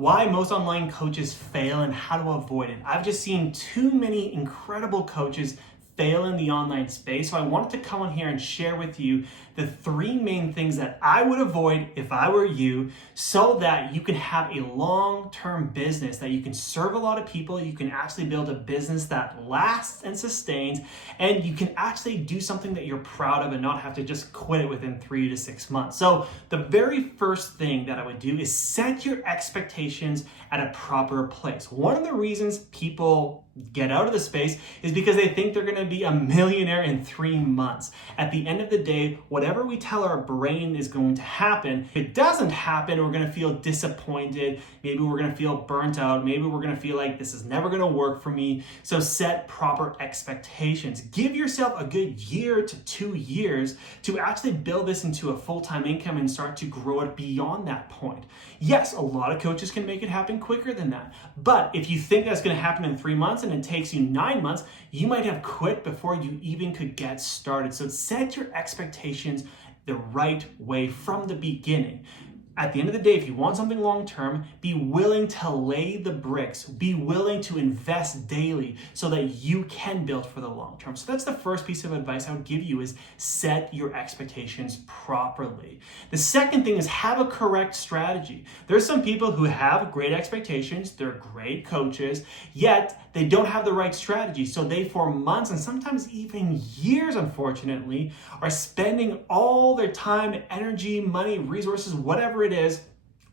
Why most online coaches fail and how to avoid it. I've just seen too many incredible coaches fail in the online space. So I wanted to come on here and share with you the three main things that I would avoid if I were you, so that you can have a long-term business, that you can serve a lot of people, you can actually build a business that lasts and sustains, and you can actually do something that you're proud of and not have to just quit it within 3 to 6 months. So the very first thing that I would do is set your expectations at a proper place. One of the reasons people get out of the space is because they think they're going to be a millionaire in 3 months. At the end of the day, whatever we tell our brain is going to happen, if it doesn't happen, we're going to feel disappointed. Maybe we're going to feel burnt out. Maybe we're going to feel like this is never going to work for me. So set proper expectations. Give yourself a good year to 2 years to actually build this into a full-time income and start to grow it beyond that point. Yes, a lot of coaches can make it happen quicker than that. But if you think that's going to happen in 3 months and it takes you 9 months, you might have quit before you even could get started. So set your expectations the right way from the beginning. At the end of the day, if you want something long-term, be willing to lay the bricks, be willing to invest daily so that you can build for the long term. So that's the first piece of advice I would give you, is set your expectations properly. The second thing is have a correct strategy. There's some people who have great expectations, they're great coaches, yet they don't have the right strategy. So they, for months and sometimes even years, unfortunately, are spending all their time, energy, money, resources, whatever it is,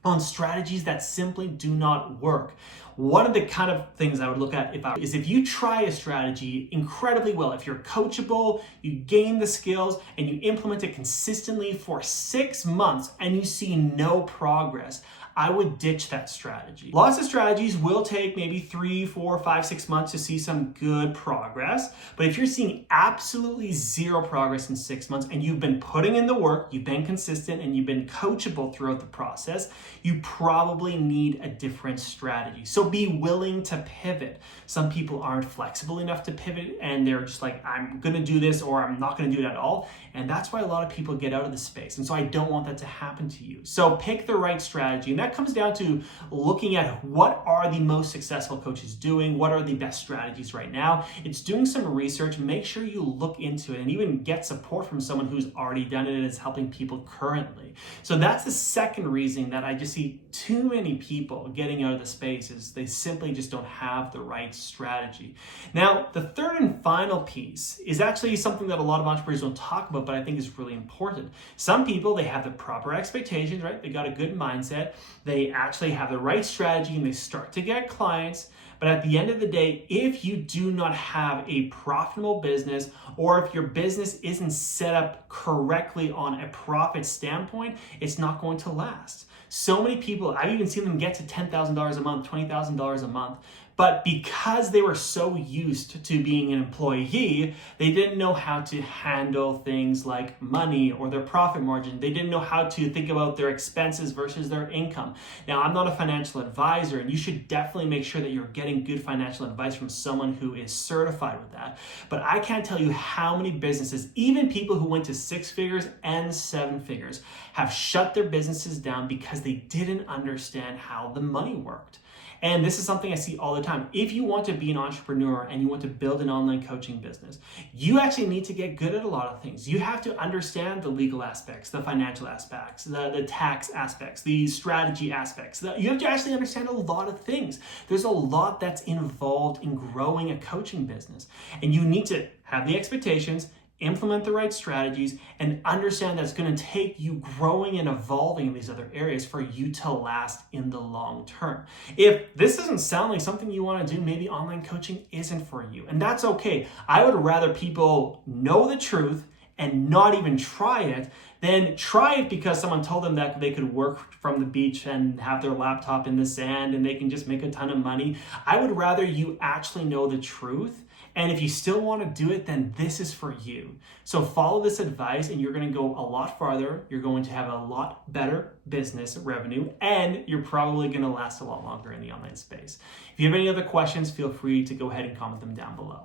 on strategies that simply do not work. One of the kind of things I would look at is if you try a strategy incredibly well, if you're coachable, you gain the skills and you implement it consistently for 6 months and you see no progress, I would ditch that strategy. Lots of strategies will take maybe 3, 4, 5, 6 months to see some good progress. But if you're seeing absolutely zero progress in 6 months and you've been putting in the work, you've been consistent, and you've been coachable throughout the process, you probably need a different strategy. So be willing to pivot. Some people aren't flexible enough to pivot and they're just like, I'm gonna do this or I'm not gonna do it at all. And that's why a lot of people get out of the space. And so I don't want that to happen to you. So pick the right strategy. And that comes down to looking at what are the most successful coaches doing, what are the best strategies right now. It's doing some research. Make sure you look into it and even get support from someone who's already done it and is helping people currently. So that's the second reason that I just see too many people getting out of the space, is they simply just don't have the right strategy. Now, the third and final piece is actually something that a lot of entrepreneurs don't talk about, but I think is really important. Some people, they have the proper expectations, right? They got a good mindset. They actually have the right strategy and they start to get clients. But at the end of the day, if you do not have a profitable business, or if your business isn't set up correctly on a profit standpoint, it's not going to last. So many people, I've even seen them get to $10,000 a month, $20,000 a month, but because they were so used to being an employee, they didn't know how to handle things like money or their profit margin. They didn't know how to think about their expenses versus their income. Now, I'm not a financial advisor, and you should definitely make sure that you're getting good financial advice from someone who is certified with that. But I can't tell you how many businesses, even people who went to 6 figures and 7 figures, have shut their businesses down because they didn't understand how the money worked. And this is something I see all the time. If you want to be an entrepreneur and you want to build an online coaching business, you actually need to get good at a lot of things. You have to understand the legal aspects, the financial aspects, the tax aspects, the strategy aspects. You have to actually understand a lot of things. There's a lot that's involved in growing a coaching business. And you need to have the expectations, implement the right strategies, and understand that it's going to take you growing and evolving in these other areas for you to last in the long term. If this doesn't sound like something you want to do, maybe online coaching isn't for you, and that's okay. I would rather people know the truth and not even try it than try it because someone told them that they could work from the beach and have their laptop in the sand and they can just make a ton of money. I would rather you actually know the truth. And if you still want to do it, then this is for you. So follow this advice and you're going to go a lot farther. You're going to have a lot better business revenue, and you're probably going to last a lot longer in the online space. If you have any other questions, feel free to go ahead and comment them down below.